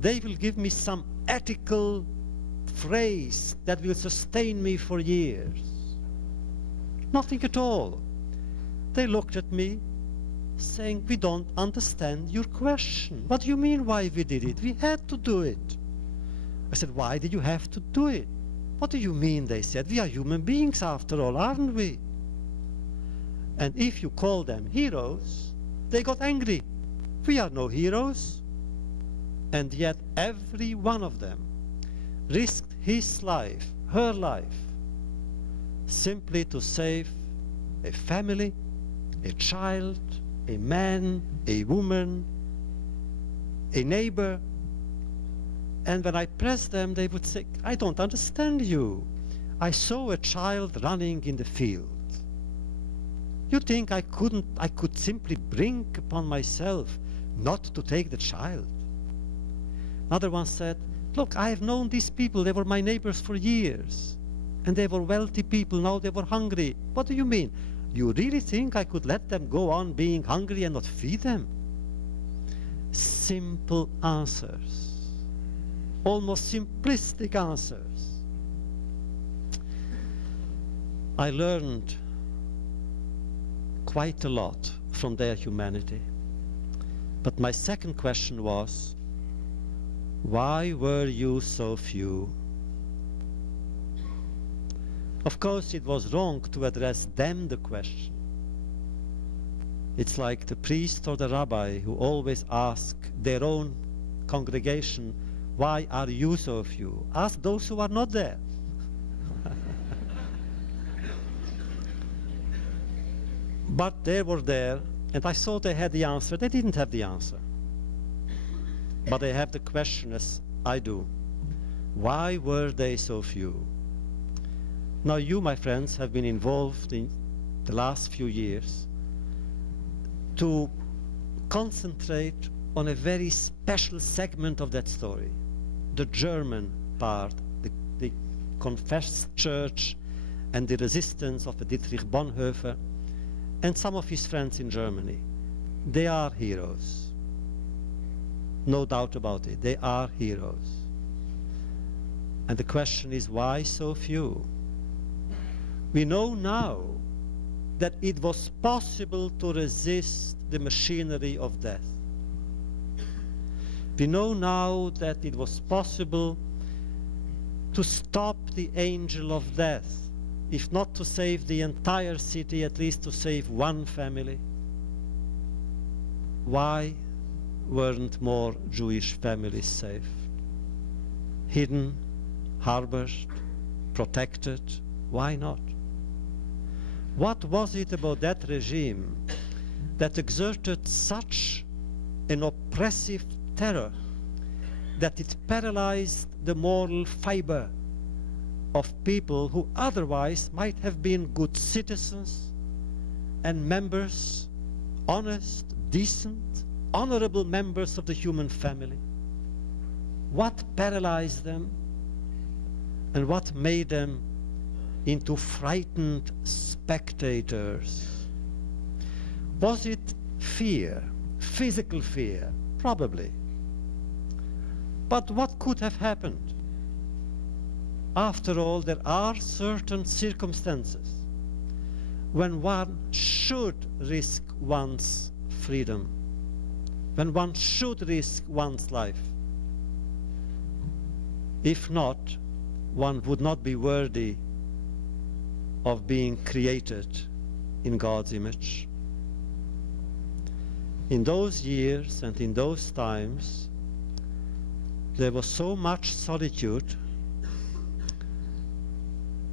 they will give me some ethical phrase that will sustain me for years. Nothing at all. They looked at me saying, we don't understand your question. What do you mean why we did it? We had to do it. I said, why did you have to do it? What do you mean? They said, we are human beings after all, aren't we? And if you call them heroes, they got angry. We are no heroes. And yet every one of them risked his life, her life, simply to save a family, a child, a man, a woman, a neighbor. And when I pressed them, they would say, I don't understand you. I saw a child running in the field. You think I could simply bring upon myself not to take the child? Another one said, look, I have known these people. They were my neighbors for years. And they were wealthy people. Now they were hungry. What do you mean? You really think I could let them go on being hungry and not feed them? Simple answers. Almost simplistic answers. I learned quite a lot from their humanity. But my second question was, why were you so few? Of course, it was wrong to address them the question. It's like the priest or the rabbi who always ask their own congregation, why are you so few? Ask those who are not there. But they were there, and I thought they had the answer. They didn't have the answer. But they have the question as I do. Why were they so few? Now you, my friends, have been involved in the last few years to concentrate on a very special segment of that story. The German part, the confessed church and the resistance of Dietrich Bonhoeffer and some of his friends in Germany. They are heroes. No doubt about it. They are heroes. And the question is, why so few? We know now that it was possible to resist the machinery of death. We know now that it was possible to stop the angel of death, if not to save the entire city, at least to save one family. Why weren't more Jewish families saved? Hidden, harbored, protected? Why not? What was it about that regime that exerted such an oppressive terror that it paralyzed the moral fiber of people who otherwise might have been good citizens and members, honest, decent, honorable members of the human family? What paralyzed them and what made them into frightened spectators? Was it fear, physical fear? Probably. But what could have happened? After all, there are certain circumstances when one should risk one's freedom, when one should risk one's life. If not, one would not be worthy of being created in God's image. In those years and in those times, there was so much solitude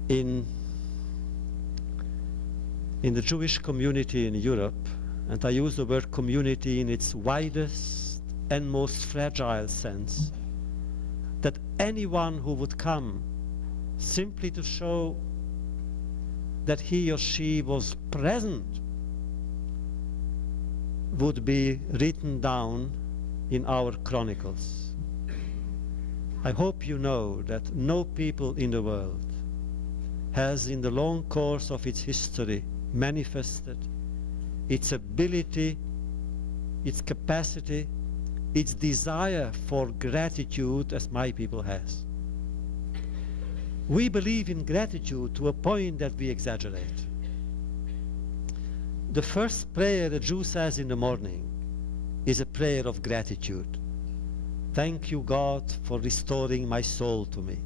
in the Jewish community in Europe, and I use the word community in its widest and most fragile sense, that anyone who would come simply to show that he or she was present would be written down in our chronicles. I hope you know that no people in the world has in the long course of its history manifested its ability, its capacity its desire for gratitude as my people has. We believe in gratitude to a point that we exaggerate. The first prayer a Jew says in the morning is a prayer of gratitude. Thank you, God, for restoring my soul to me.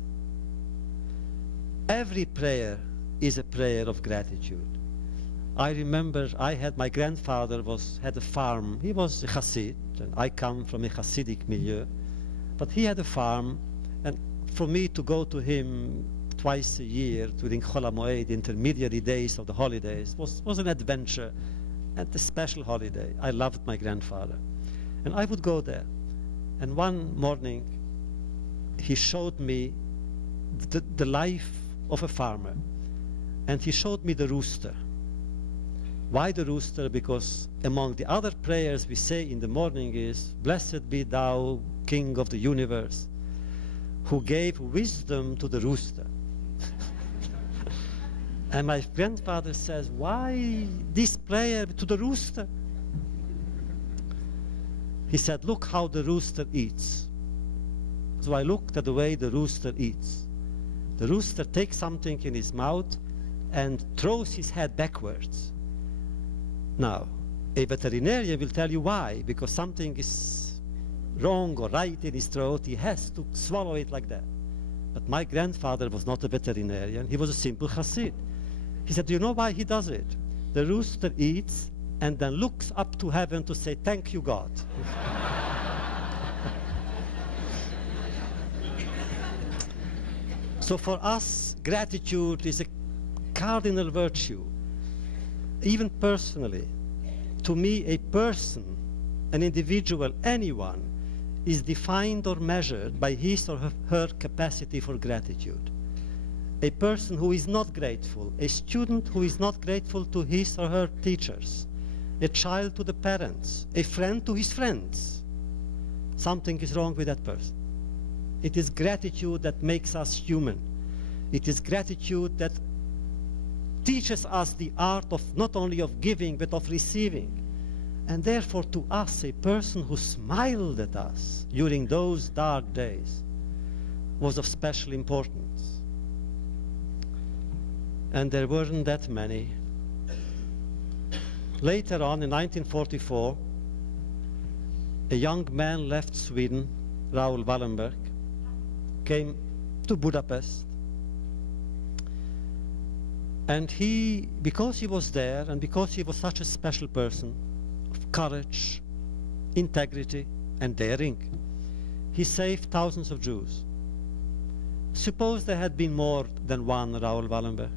Every prayer is a prayer of gratitude. I remember my grandfather had a farm. He was a Chassid, and I come from a Chassidic milieu. But he had a farm, and for me to go to him twice a year during Chol HaMoed, the intermediary days of the holidays, was an adventure and a special holiday. I loved my grandfather. And I would go there. And one morning, he showed me the life of a farmer. And he showed me the rooster. Why the rooster? Because among the other prayers we say in the morning is, Blessed be thou, King of the universe, who gave wisdom to the rooster. And my grandfather says, why this prayer to the rooster? He said, look how the rooster eats. So I looked at the way the rooster eats. The rooster takes something in his mouth and throws his head backwards. Now, a veterinarian will tell you why, because something is wrong or right in his throat, he has to swallow it like that. But my grandfather was not a veterinarian, he was a simple Chassid. He said, do you know why he does it? The rooster eats and then looks up to heaven to say, thank you, God. So for us, gratitude is a cardinal virtue. Even personally, to me, a person, an individual, anyone, is defined or measured by his or her capacity for gratitude. A person who is not grateful, a student who is not grateful to his or her teachers, a child to the parents, a friend to his friends, something is wrong with that person. It is gratitude that makes us human. It is gratitude that teaches us the art of not only of giving but of receiving. And therefore to us, a person who smiled at us during those dark days was of special importance. And there weren't that many. Later on, in 1944, a young man left Sweden, Raoul Wallenberg, came to Budapest. And because he was there, and because he was such a special person of courage, integrity, and daring, he saved thousands of Jews. Suppose there had been more than one Raoul Wallenberg.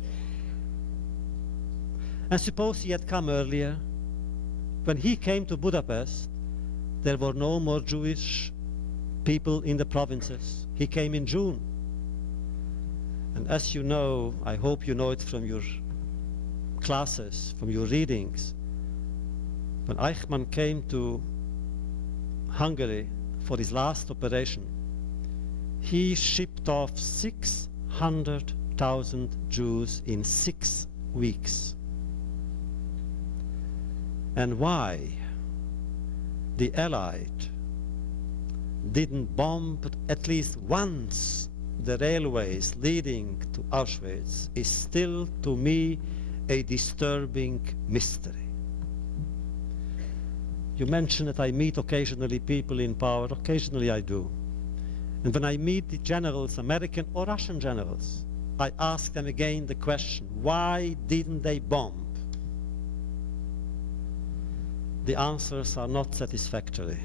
And suppose he had come earlier. When he came to Budapest, there were no more Jewish people in the provinces. He came in June. And as you know, I hope you know it from your classes, from your readings, when Eichmann came to Hungary for his last operation, he shipped off 600,000 Jews in 6 weeks. And why the Allies didn't bomb at least once the railways leading to Auschwitz is still, to me, a disturbing mystery. You mentioned that I meet occasionally people in power. Occasionally I do. And when I meet the generals, American or Russian generals, I ask them again the question, why didn't they bomb? The answers are not satisfactory.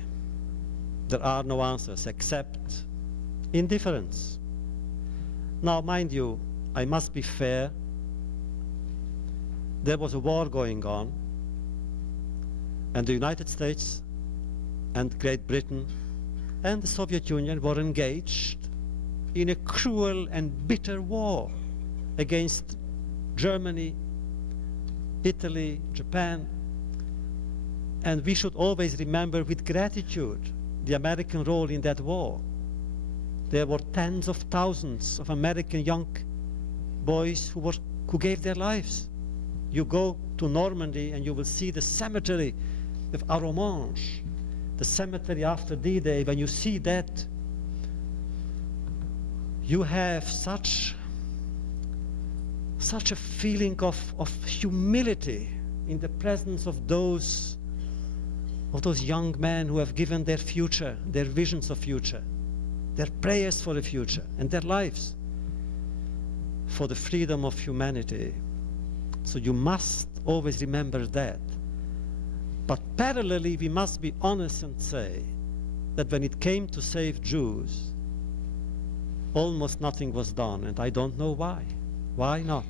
There are no answers except indifference. Now, mind you, I must be fair. There was a war going on, and the United States and Great Britain and the Soviet Union were engaged in a cruel and bitter war against Germany, Italy, Japan. And we should always remember with gratitude the American role in that war. There were tens of thousands of American young boys who gave their lives. You go to Normandy and you will see the cemetery of Arromanches, the cemetery after D-Day, when you see that, you have such a feeling of humility in the presence of those young men who have given their future, their visions of future, their prayers for the future, and their lives for the freedom of humanity. So you must always remember that. But parallelly, we must be honest and say that when it came to save Jews, almost nothing was done, and I don't know why. Why not?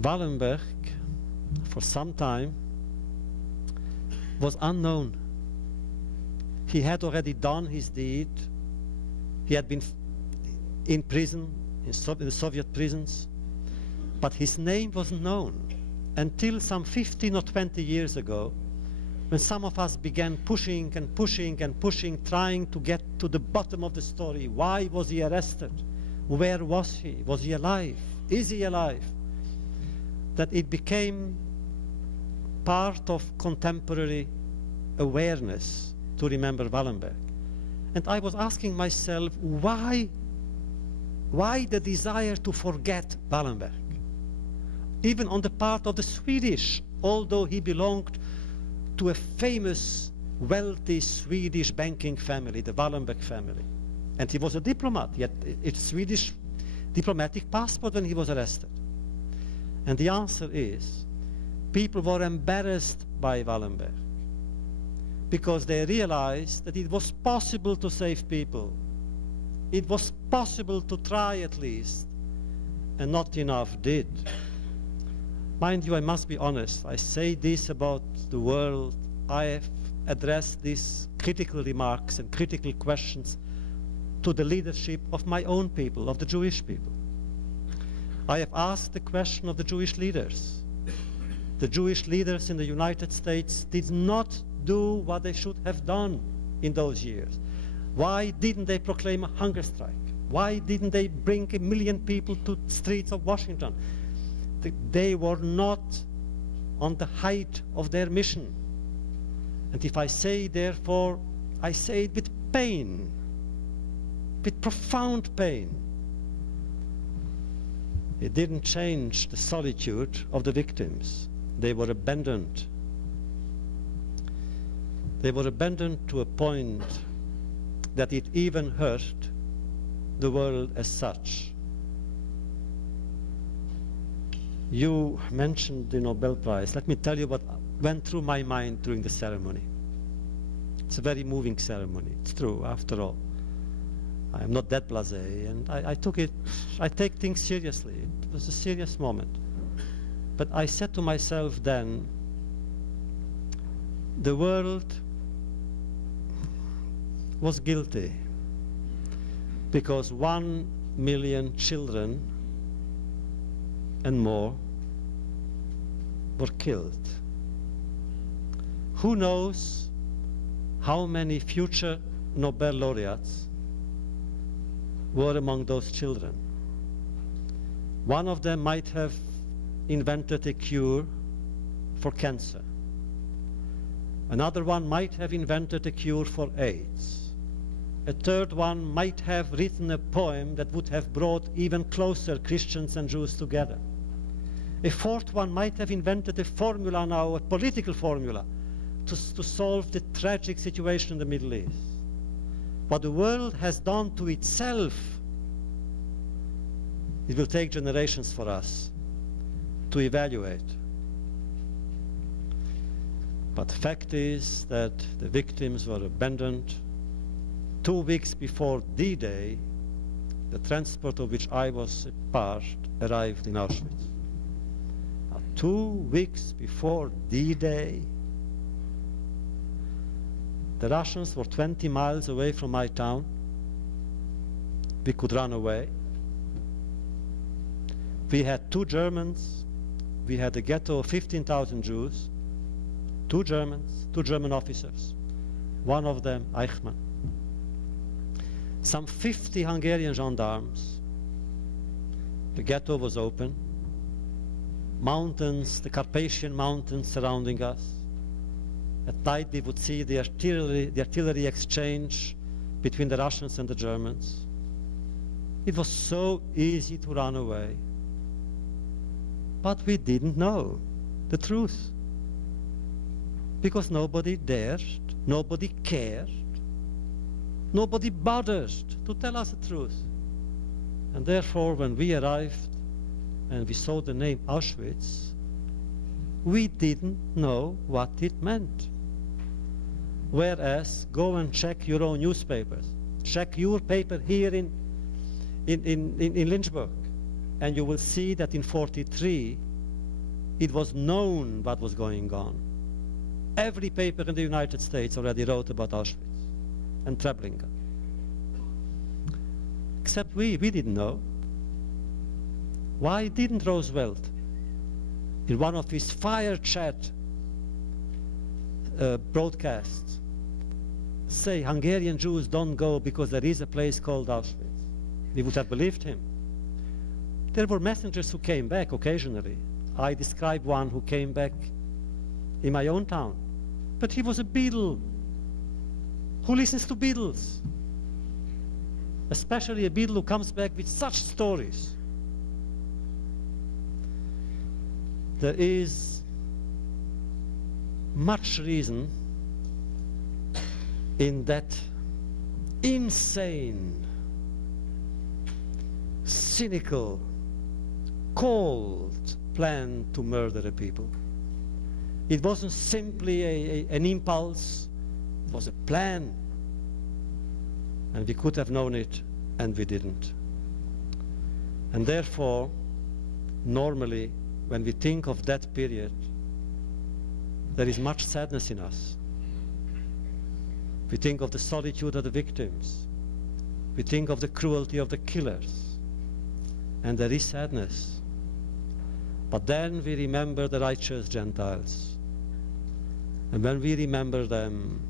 Wallenberg, for some time, was unknown. He had already done his deed. He had been in prison, in the Soviet prisons, but his name wasn't known until some 15 or 20 years ago, when some of us began pushing and pushing and pushing, trying to get to the bottom of the story. Why was he arrested? Where was he? Was he alive? Is he alive? That it became part of contemporary awareness to remember Wallenberg. And I was asking myself, why the desire to forget Wallenberg? Even on the part of the Swedish, although he belonged to a famous, wealthy Swedish banking family, the Wallenberg family. And he was a diplomat. He had a Swedish diplomatic passport when he was arrested. And the answer is, people were embarrassed by Wallenberg because they realized that it was possible to save people. It was possible to try at least, and not enough did. Mind you, I must be honest. I say this about the world. I have addressed these critical remarks and critical questions to the leadership of my own people, of the Jewish people. I have asked the question of the Jewish leaders. The Jewish leaders in the United States did not do what they should have done in those years. Why didn't they proclaim a hunger strike? Why didn't they bring 1 million people to the streets of Washington? They were not on the height of their mission. And if I say, therefore, I say it with pain, with profound pain. It didn't change the solitude of the victims. They were abandoned. They were abandoned to a point that it even hurt the world as such. You mentioned the Nobel Prize. Let me tell you what went through my mind during the ceremony. It's a very moving ceremony. It's true, after all. I am not that blasé, and I take things seriously. It was a serious moment. But I said to myself then, the world was guilty because 1 million children and more were killed. Who knows how many future Nobel laureates were among those children? One of them might have invented a cure for cancer. Another one might have invented a cure for AIDS. A third one might have written a poem that would have brought even closer Christians and Jews together. A fourth one might have invented a formula now, a political formula, to solve the tragic situation in the Middle East. What the world has done to itself, it will take generations for us to evaluate. But the fact is that the victims were abandoned. 2 weeks before D-Day, the transport of which I was a part arrived in Auschwitz. Now, 2 weeks before D-Day, the Russians were 20 miles away from my town. We could run away. We had 2 Germans. We had a ghetto of 15,000 Jews. 2 Germans, 2 German officers. One of them, Eichmann. Some 50 Hungarian gendarmes. The ghetto was open. Mountains, the Carpathian Mountains surrounding us. At night we would see the artillery exchange between the Russians and the Germans. It was so easy to run away. But we didn't know the truth. Because nobody dared, nobody cared, nobody bothered to tell us the truth. And therefore, when we arrived and we saw the name Auschwitz, we didn't know what it meant. Whereas, go and check your own newspapers. Check your paper here in Lynchburg, and you will see that in 1943 it was known what was going on. Every paper in the United States already wrote about Auschwitz and Treblinka. Except we didn't know. Why didn't Roosevelt, in one of his fire chat broadcasts, say Hungarian Jews don't go because there is a place called Auschwitz? We would have believed him. There were messengers who came back occasionally. I described one who came back in my own town. But he was a Beatle. Who listens to Beatles? Especially a Beatle who comes back with such stories. There is much reason in that insane, cynical, cold plan to murder a people. It wasn't simply an impulse, it was a plan. And we could have known it, and we didn't. And therefore, normally, when we think of that period, there is much sadness in us. We think of the solitude of the victims. We think of the cruelty of the killers. And there is sadness. But then we remember the righteous Gentiles. And when we remember them,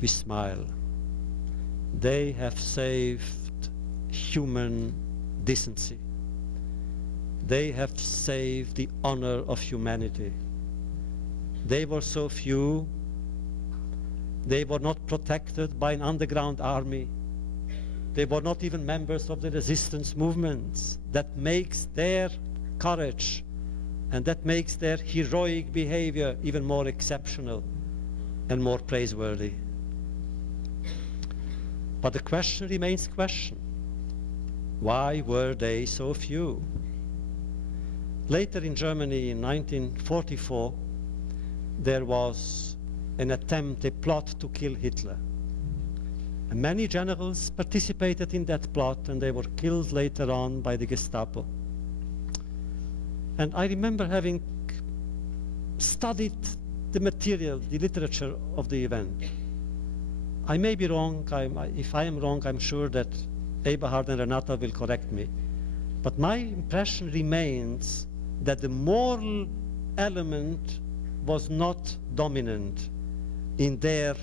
we smile. They have saved human decency. They have saved the honor of humanity. They were so few. They were not protected by an underground army. They were not even members of the resistance movements. That makes their courage and that makes their heroic behavior even more exceptional and more praiseworthy. But the question remains question. Why were they so few? Later in Germany in 1944, there was an attempt, a plot to kill Hitler. And many generals participated in that plot, and they were killed later on by the Gestapo. And I remember having studied the material, the literature of the event. I may be wrong. If I am wrong, I'm sure that Eberhard and Renata will correct me. But my impression remains that the moral element was not dominant in their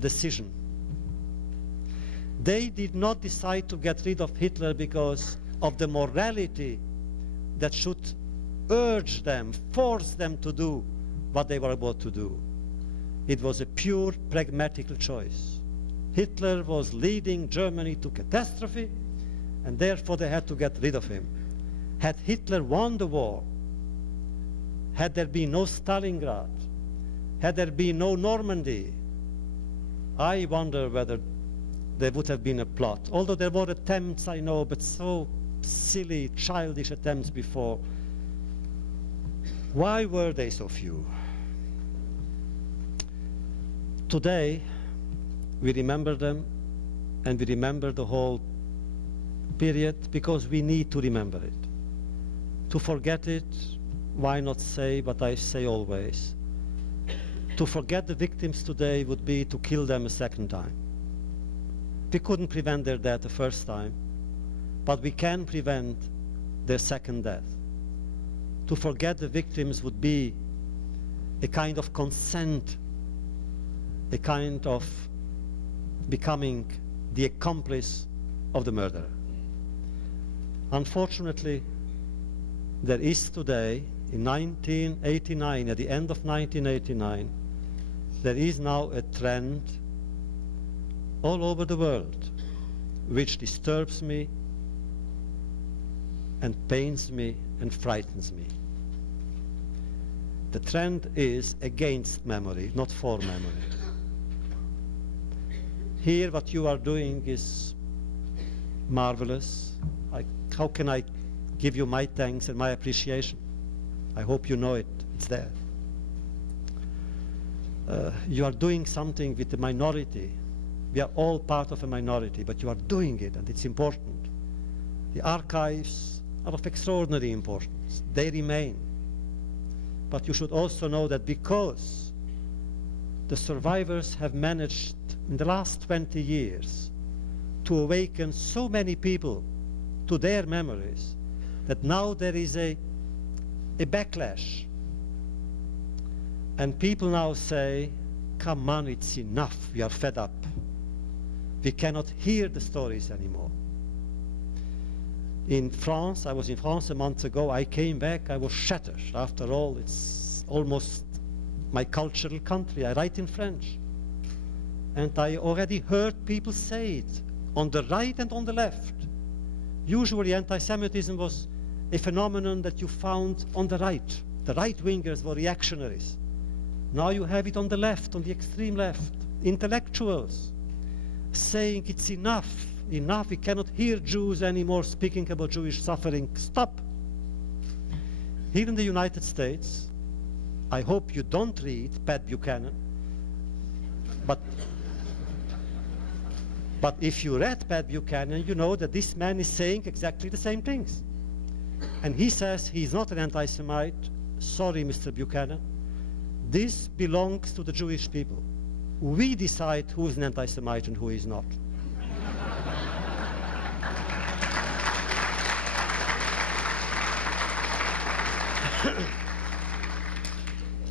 decision. They did not decide to get rid of Hitler because of the morality that should urge them, force them to do what they were about to do. It was a pure pragmatical choice. Hitler was leading Germany to catastrophe, and therefore they had to get rid of him. Had Hitler won the war, had there been no Stalingrad, had there been no Normandy, I wonder whether there would have been a plot. Although there were attempts, I know, but so silly, childish attempts before. Why were they so few? Today, we remember them, and we remember the whole period because we need to remember it. To forget it, why not say what I say always? To forget the victims today would be to kill them a second time. We couldn't prevent their death the first time, but we can prevent their second death. To forget the victims would be a kind of consent, a kind of becoming the accomplice of the murderer. Unfortunately, there is today, in 1989, at the end of 1989, there is now a trend all over the world which disturbs me and pains me and frightens me. The trend is against memory, not for memory. Here what you are doing is marvelous. How can I give you my thanks and my appreciation? I hope you know it. It's there. You are doing something with the minority. We are all part of a minority, but you are doing it, and it's important. The archives are of extraordinary importance. They remain. But you should also know that because the survivors have managed in the last 20 years to awaken so many people to their memories, that now there is a backlash. And people now say, come on, it's enough, we are fed up. We cannot hear the stories anymore. In France, I was in France a month ago, I came back, I was shattered. After all, it's almost my cultural country. I write in French. And I already heard people say it, on the right and on the left. Usually anti-Semitism was a phenomenon that you found on the right. The right-wingers were reactionaries. Now you have it on the left, on the extreme left. Intellectuals saying it's enough, enough, we cannot hear Jews anymore speaking about Jewish suffering. Stop. Here in the United States, I hope you don't read Pat Buchanan, but if you read Pat Buchanan, you know that this man is saying exactly the same things. And he says he's not an anti-Semite. Sorry, Mr. Buchanan. This belongs to the Jewish people. We decide who is an anti-Semite and who is not.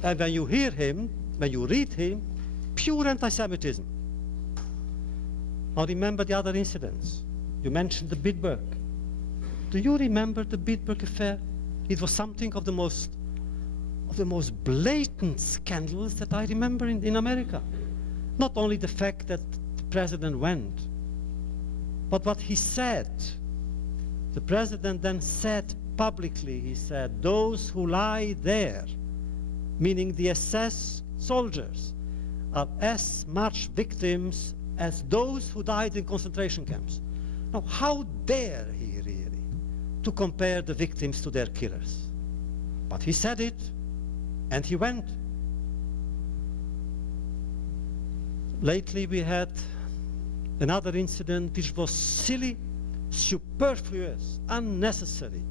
And when you hear him, when you read him, pure anti-Semitism. Now remember the other incidents. You mentioned the Bitburg. Do you remember the Bitburg affair? It was something of the most blatant scandals that I remember in America. Not only the fact that the president went, but what he said. The president then said publicly, he said, those who lie there, meaning the SS soldiers, are as much victims as those who died in concentration camps. Now, how dare he really to compare the victims to their killers? But he said it, and he went. Lately we had another incident which was silly, superfluous, unnecessary,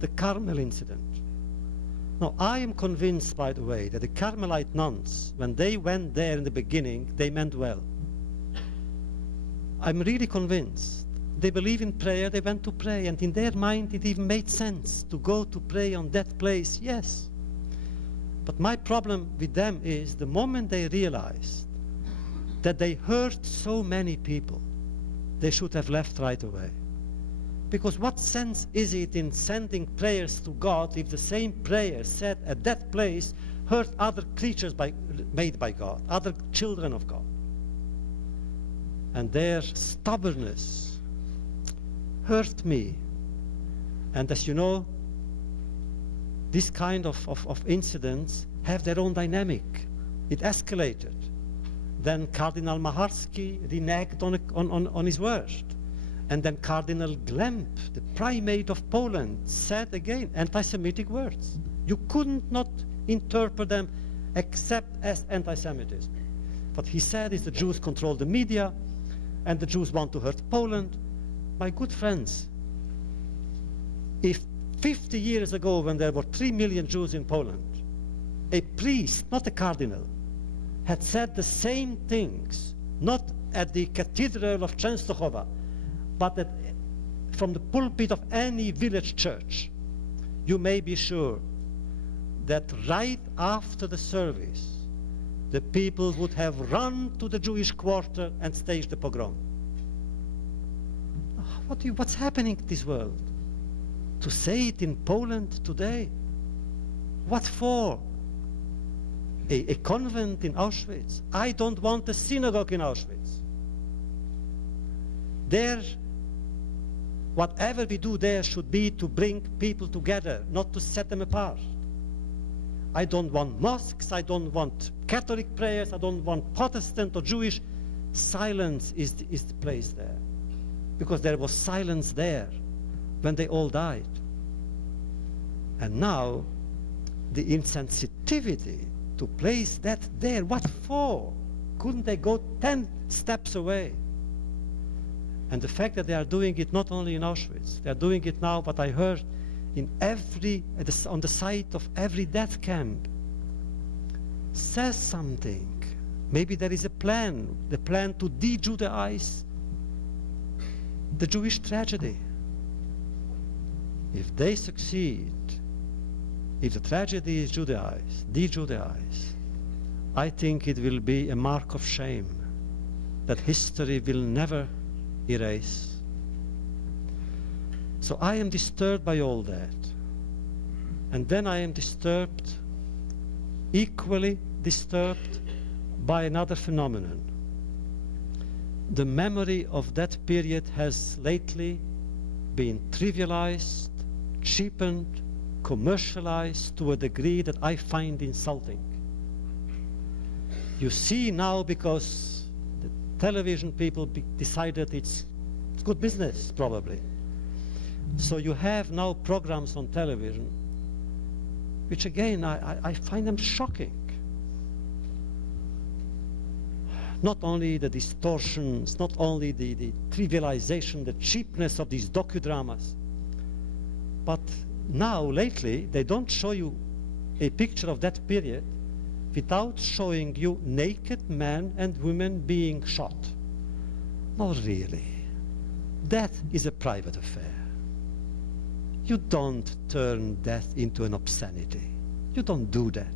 the Carmel incident. Now, I am convinced, by the way, that the Carmelite nuns, when they went there in the beginning, they meant well. I'm really convinced. They believe in prayer, they went to pray, and in their mind it even made sense to go to pray on that place, yes. But my problem with them is the moment they realized that they hurt so many people, they should have left right away. Because what sense is it in sending prayers to God if the same prayer said at that place hurt other creatures made by God, other children of God? And their stubbornness hurt me. And as you know, this kind of incidents have their own dynamic. It escalated. Then Cardinal Maharsky reneged on his word. And then Cardinal Glemp, the primate of Poland, said again anti-Semitic words. You couldn't not interpret them except as anti-Semitism. What he said is the Jews control the media and the Jews want to hurt Poland. My good friends, if 50 years ago when there were 3 million Jews in Poland, a priest, not a cardinal, had said the same things, not at the cathedral of Częstochowa, but from the pulpit of any village church, you may be sure that right after the service, the people would have run to the Jewish quarter and staged the pogrom. What's happening in this world? To say it in Poland today? What for? a convent in Auschwitz. I don't want a synagogue in Auschwitz. There, whatever we do there should be to bring people together, not to set them apart. I don't want mosques, I don't want Catholic prayers, I don't want Protestant or Jewish. Silence is the place there. Because there was silence there when they all died. And now, the insensitivity to place that there, what for? Couldn't they go 10 steps away? And the fact that they are doing it not only in Auschwitz, they are doing it now, but I heard in on the site of every death camp, says something. Maybe there is a plan, the plan to de-Judaize the Jewish tragedy. If they succeed, if the tragedy is Judaized, de-Judaized, I think it will be a mark of shame that history will never erase. So I am disturbed by all that. And then I am disturbed, equally disturbed, by another phenomenon. The memory of that period has lately been trivialized, cheapened, commercialized to a degree that I find insulting. You see now, because the television people decided it's good business, probably. So you have now programs on television, which again, I find them shocking. Not only the distortions, not only the trivialization, the cheapness of these docudramas, but now, lately, they don't show you a picture of that period without showing you naked men and women being shot. Not really. That is a private affair. You don't turn death into an obscenity. You don't do that.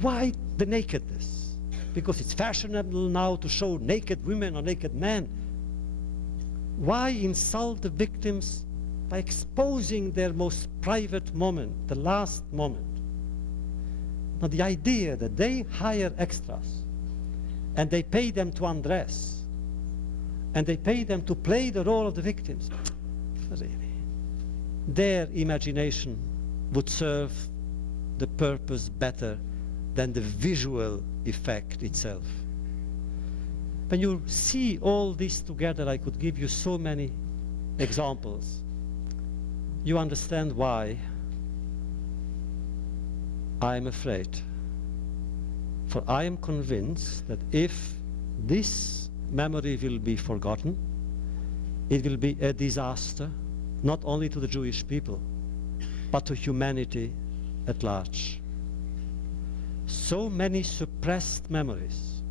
Why the nakedness? Because it's fashionable now to show naked women or naked men. Why insult the victims by exposing their most private moment, the last moment? Now the idea that they hire extras and they pay them to undress and they pay them to play the role of the victims, really, their imagination would serve the purpose better than the visual effect itself. When you see all this together, I could give you so many examples. You understand why I am afraid. For I am convinced that if this memory will be forgotten, it will be a disaster, not only to the Jewish people, but to humanity at large. So many suppressed memories,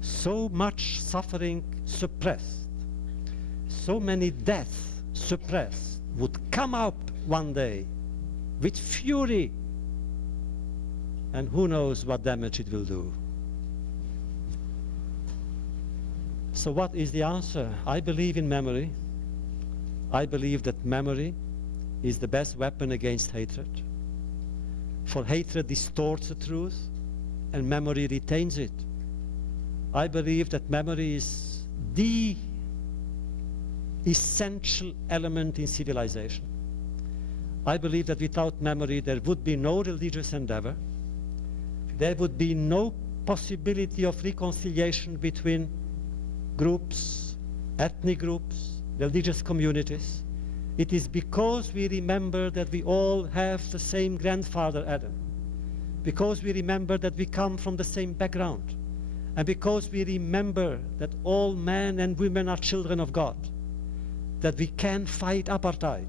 so much suffering suppressed, so many deaths suppressed would come up one day with fury, and who knows what damage it will do. So what is the answer? I believe in memory. I believe that memory is the best weapon against hatred. For hatred distorts the truth, and memory retains it. I believe that memory is the essential element in civilization. I believe that without memory there would be no religious endeavor. There would be no possibility of reconciliation between groups, ethnic groups, religious communities. It is because we remember that we all have the same grandfather Adam, because we remember that we come from the same background, and because we remember that all men and women are children of God, that we can fight apartheid,